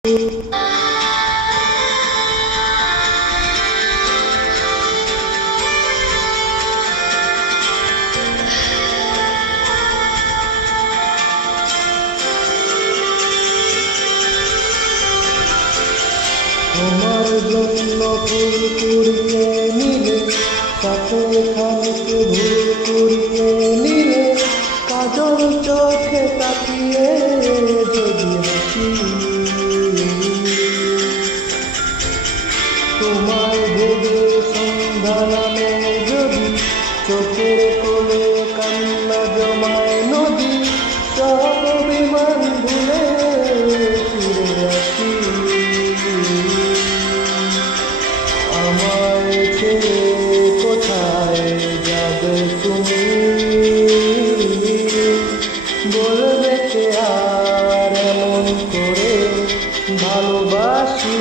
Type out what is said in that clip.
তোমার জন্য ফুল কুড়িয়ে নিলে, সাথে খানিক ভুল কুড়িয়ে নিলে, কাজল চোখে তাকিয়ে যদি হাসি, তোমায় ভেবে সন্ধ্যা নামে যদি চোখের কোলে কান্না জমায় নদী, সব বিমান ভুলে ফিরে আসি। আমায় ছেড়ে কোথায় যাবে তুমি, বলবে কে আর এমন করে ভালোবাসি।